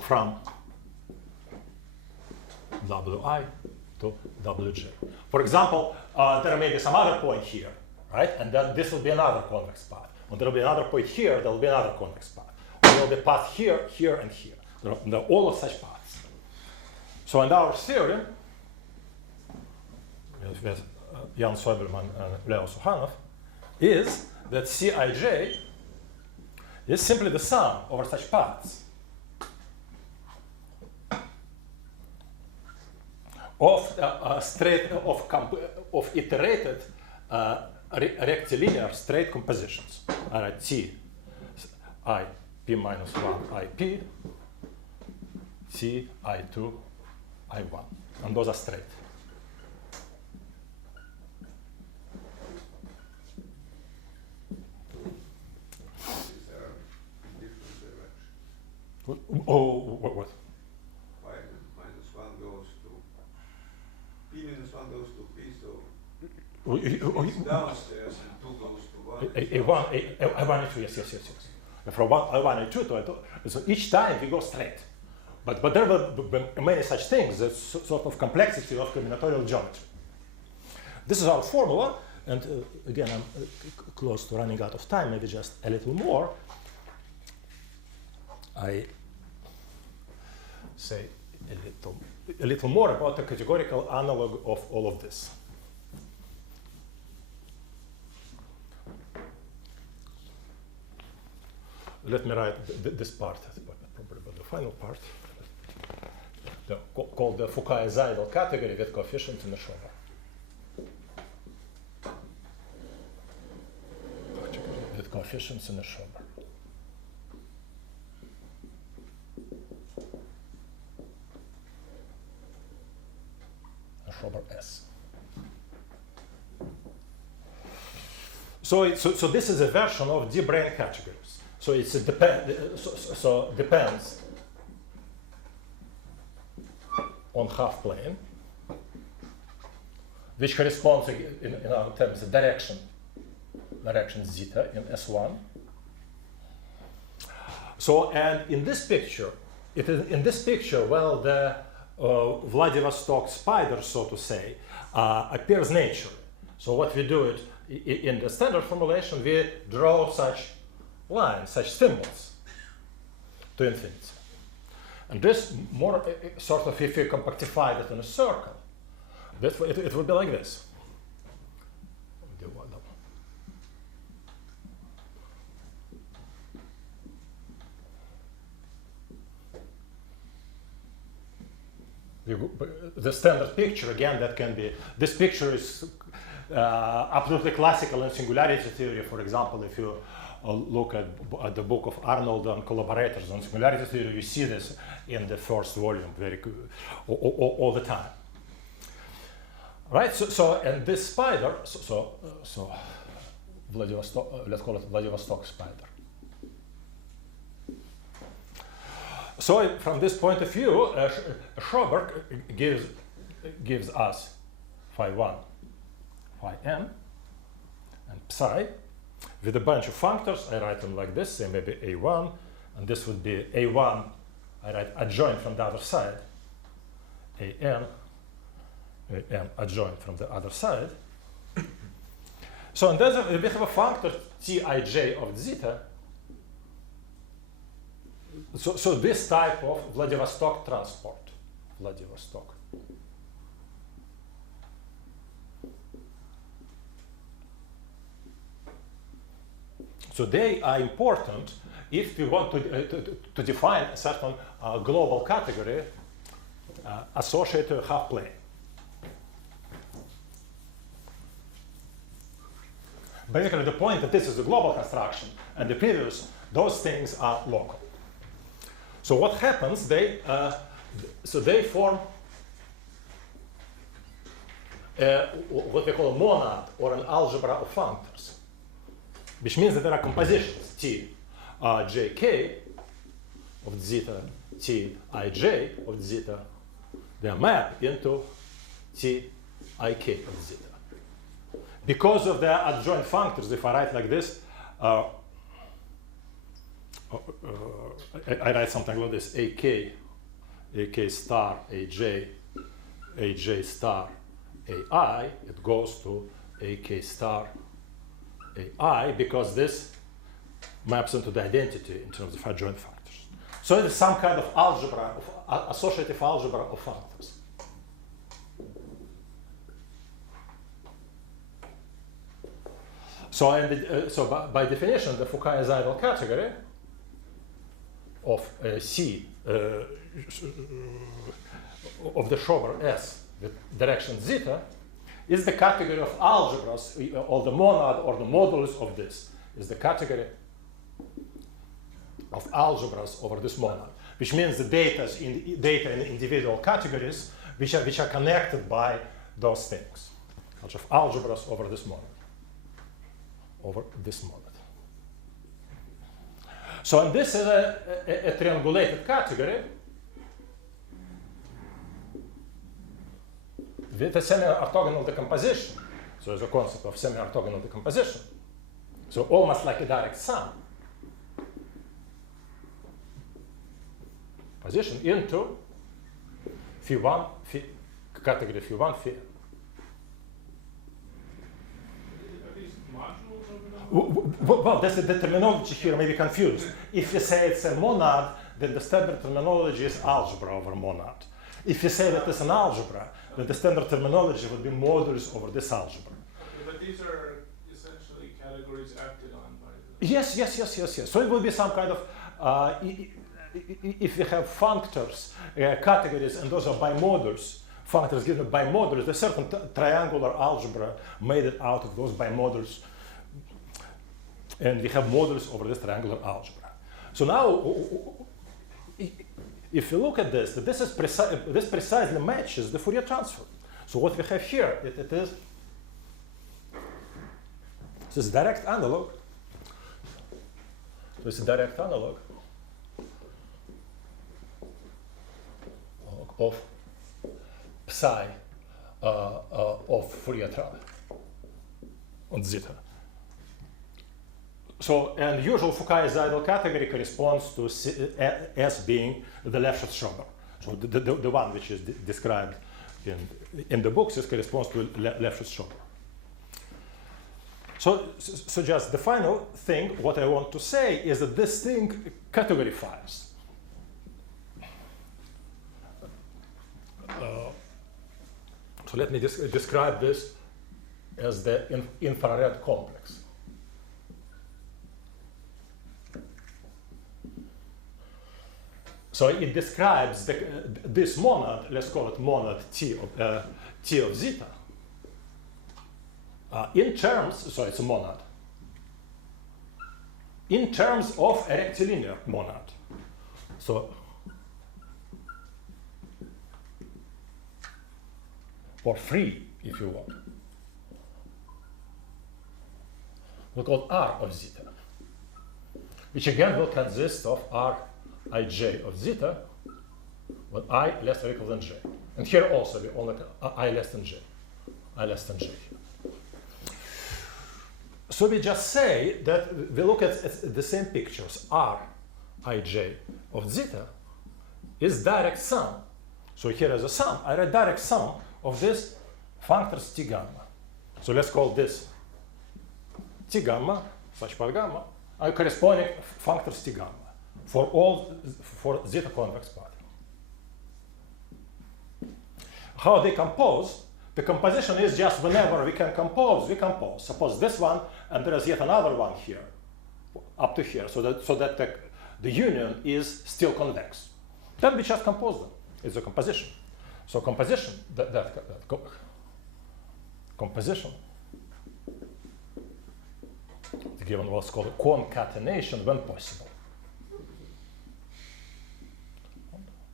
From Wi to Wj. For example, there may be some other point here, right? And then this will be another convex path. When there will be another point here, there will be another convex path. Or there will be a path here, here, and here. There are all of such paths. So in our theorem, with Jan Soberman and Leo Suhanov, is that Cij is simply the sum over such paths of iterated rectilinear straight compositions. All right, T I p minus 1 IP, T I2 I1, and those are straight. These are in different directions. What? Pi minus 1 goes to p minus 1 goes to p, so it's downstairs and 2 goes to 1. A1 and 2, yes. from I1, I2 to I2. So each time we go straight. But there were many such things, that sort of complexity of combinatorial geometry. This is our formula, and again, I'm close to running out of time, maybe just a little more. I say a little more about the categorical analog of all of this. Let me write this part, probably the final part, called the Foucault-Seidel category with coefficients in the shober. With coefficients in the shober. Shober S. So this is a version of D-brane categories. So it's a depends on half plane, which corresponds in our terms the direction zeta in S1. So and in this picture, well, the Vladivostok spider, so to say, appears naturally. So what we do in the standard formulation, we draw such lines, such symbols to infinity. And this more sort of, if you compactify it in a circle, it would be like this. The standard picture, again, that can be, this picture is absolutely classical in singularity theory. For example, if you look at the book of Arnold and collaborators on singularity theory, you see this in the first volume all the time. Right, so and this spider, so Vladivostok, let's call it Vladivostok spider. So from this point of view, Schober gives us phi 1, phi n, and psi with a bunch of functors. I write them like this, say maybe a1, and this would be a1, I write adjoint from the other side, an adjoint from the other side. So and then we have a functor Tij of zeta. So this type of Vladivostok transport, Vladivostok. So they are important if we want to define a certain global category associated to a half plane. Basically, the point that this is a global construction, and the previous, those things are local. So what happens? They form what we call a monad or an algebra of functors, which means that there are compositions T jk of zeta, T ij of zeta. They are mapped into T ik of zeta. Because of their adjoint functors, if I write like this, I write something like this: AK star, AJ star, AI. It goes to AK star, AI, because this maps into the identity in terms of adjoint factors. So it is some kind of algebra, associative algebra of functors. So, by definition, the Foucault-Seidel category of C of the Schober S with direction zeta is the category of algebras, or the monad or the modulus of this is the category of algebras over this monad, which means the data in individual categories which are connected by those things, bunch of algebras over this monad. So, and this is a triangulated category with a semi-orthogonal decomposition. So there's a concept of semi-orthogonal decomposition. So almost like a direct sum. composition into phi1, category phi1, phi. Are these modules over the? Well, that's the terminology here may be confused. If you say it's a monad, then the standard terminology is algebra over monad. If you say that it's an algebra, then the standard terminology would be modules over this algebra. Okay, but these are essentially categories acted on by the. Yes. So it will be some kind of, if we have functors, categories, and those are bimodules, functors given bimodules, the certain triangular algebra made it out of those bimodules, and we have modules over this triangular algebra. So now, if you look at this, this precisely matches the Fourier transform. So what we have here, it is this is direct analog. So it's a direct analog of psi of Fourier transform on zeta. So, and usual Foucault-Seidel category corresponds to S being the Lefschetz shober. So the one which is described in the books corresponds to Lefschetz shober. So just the final thing, what I want to say is that this thing categorifies. So let me describe this as the infrared complex. So it describes this monad, let's call it monad T of zeta, in terms, so it's a monad, in terms of a rectilinear monad. So, or free, if you want. We'll call it R of zeta, which again will consist of R ij of zeta with I less or equal than j. And here also we only I less than j. I less than j here. So we just say that we look at the same pictures. R ij of zeta is direct sum. So here is a sum. I write direct sum of this functors T gamma. So let's call this T gamma, such part gamma, are corresponding functors T gamma for zeta convex part. How they compose? The composition is just whenever we can compose, we compose. Suppose this one, and there is yet another one here, up to here, so that the union is still convex. Then we just compose them. It's a composition. So composition, composition, given what's called a concatenation when possible.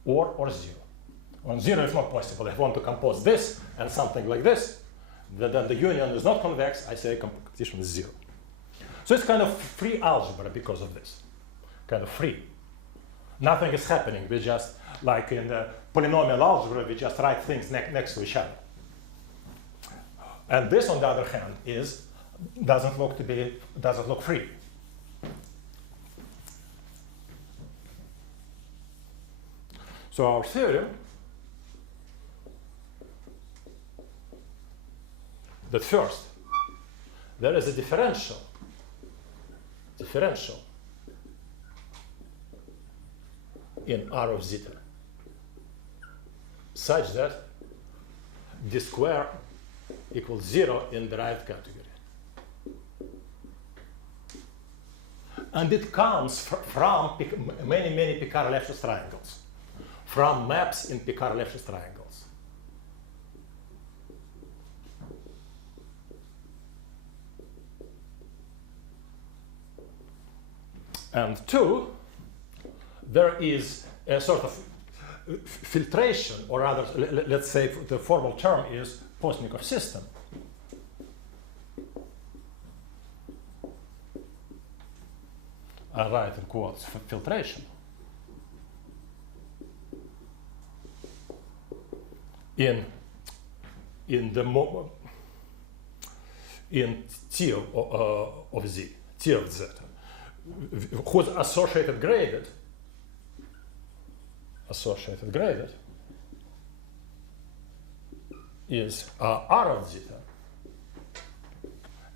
Or zero. On zero is not possible. If I want to compose this and something like this, then the union is not convex. I say composition is zero. So it's kind of free algebra because of this. Kind of free. Nothing is happening. We just, like in the polynomial algebra, we just write things next to each other. And this, on the other hand, doesn't look free. So our theorem that first there is a differential in R of zeta such that d square equals 0 in derived category. And it comes from many Picard-Lefschetz triangles. From maps in Picard-Lefschetz triangles. And two, there is a sort of filtration, or rather, let's say the formal term is Postnikov system. I write in quotes filtration. In T of z, T of z, whose associated gradient associated graded is R of zeta,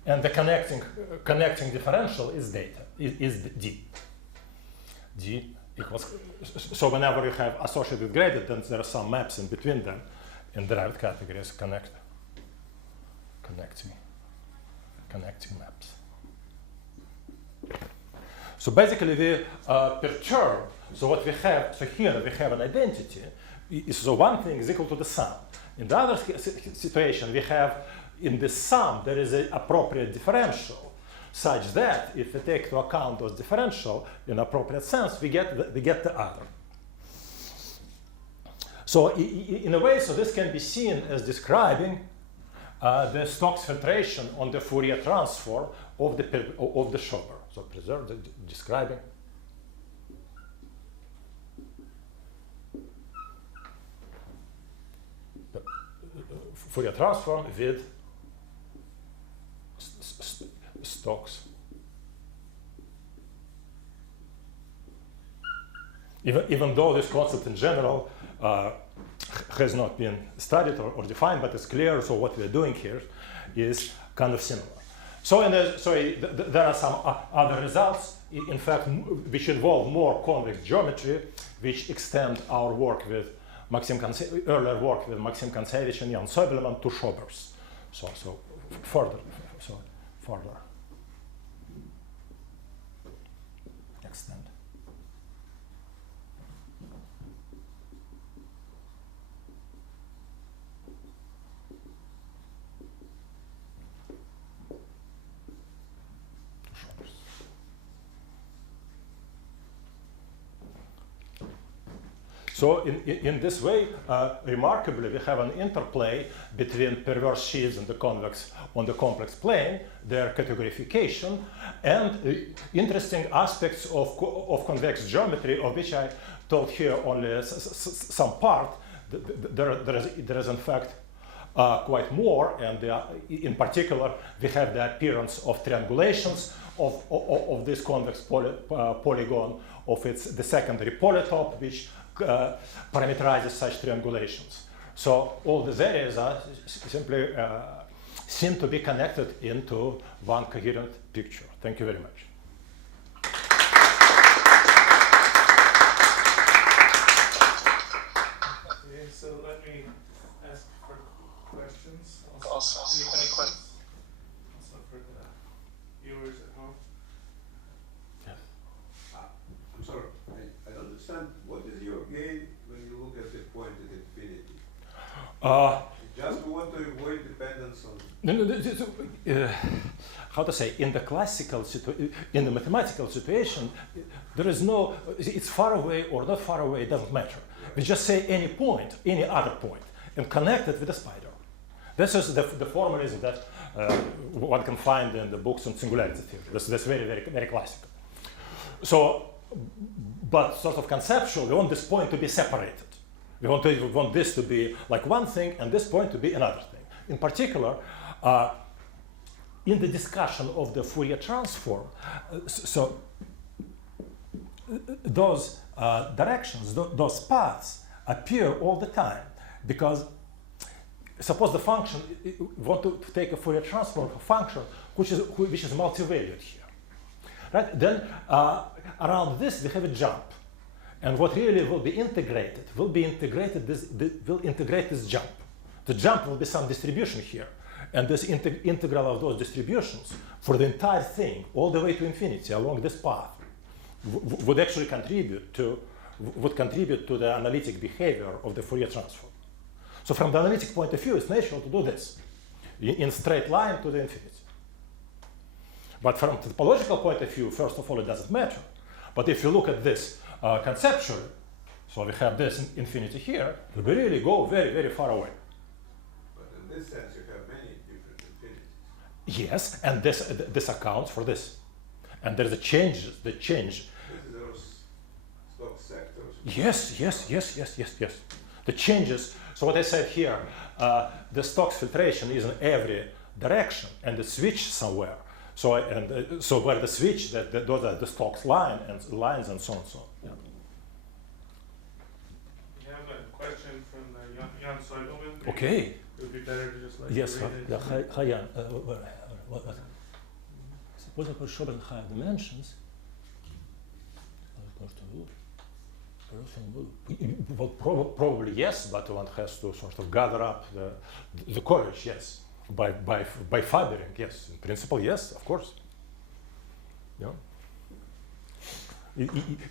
and the connecting differential is data, is D. D equals, so whenever you have associated graded, then there are some maps in between them in derived categories connecting maps. So basically we perturb, so what we have, so here we have an identity, so one thing is equal to the sum. In the other situation we have, in the sum there is an appropriate differential, such that if we take into account those differential in appropriate sense, we get the other. So in a way, so this can be seen as describing the Stokes filtration on the Fourier transform of the shober. So preserve describing the Fourier transform with Stokes. Even though this concept in general has not been studied or defined, but it's clear. So what we're doing here is kind of similar. So, there are some other results, in fact, which involve more convex geometry, which extend our work with earlier work with Maxim Kontsevich and Jan Soibelman to shobers. So further extend. So in this way, remarkably, we have an interplay between perverse sheaves and the convex on the complex plane, their categorification, and interesting aspects of convex geometry, of which I told here only some part. There is in fact quite more, and in particular, we have the appearance of triangulations of this convex polygon, of the secondary polytope, which parameterizes such triangulations. So all these areas are simply seem to be connected into one coherent picture. Thank you very much. Okay, so let me ask for questions. Also, any questions? Also for the viewers at home. I'm sorry, I don't understand. What is your gain when you look at the point at infinity? You just want to avoid dependence on... How to say, in the classical in the mathematical situation, there is no, it's far away or not far away, it doesn't matter. We just say any point, any other point, and connect it with a spider. This is the formalism that one can find in the books on singularity theory. That's very, very, very classical. So, but sort of conceptually, we want this point to be separated. We want this to be like one thing and this point to be another thing. In particular, in the discussion of the Fourier transform, so those directions, those paths appear all the time, because suppose the function, want to take a Fourier transform function which is multivariate here. Right? Then around this we have a jump, and what really will be integrated will integrate this jump. The jump will be some distribution here, and this integral of those distributions for the entire thing, all the way to infinity along this path, would actually contribute to the analytic behavior of the Fourier transform. So from the analytic point of view, it's natural to do this in straight line to the infinity. But from the topological point of view, first of all, it doesn't matter. But if you look at this conceptually, so we have this infinity here, we really go very, very far away. But in this sense, you have many different infinities. Yes, and this accounts for this. And there's the change. This is those Stokes sectors. Yes. The changes. So what I said here, the Stokes filtration is in every direction, and the switch somewhere. So so where the switch, those are the Stokes lines and so on and so on. Yeah. so I don't really. Okay. It would be better to just let Yes, you read it. Hayan. Suppose I put shober in higher dimensions. Well, probably yes, but one has to sort of gather up the courage, yes, by fathering, yes. In principle, yes, of course. Yeah.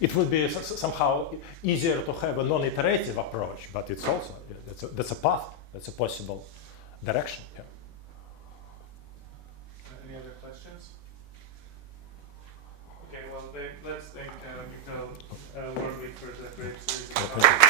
It would be somehow easier to have a non-iterative approach, but it's also that's a path, that's a possible direction. Yeah. Any other questions? Okay, well, let's thank Mikhail warmly for the great series of Thank you.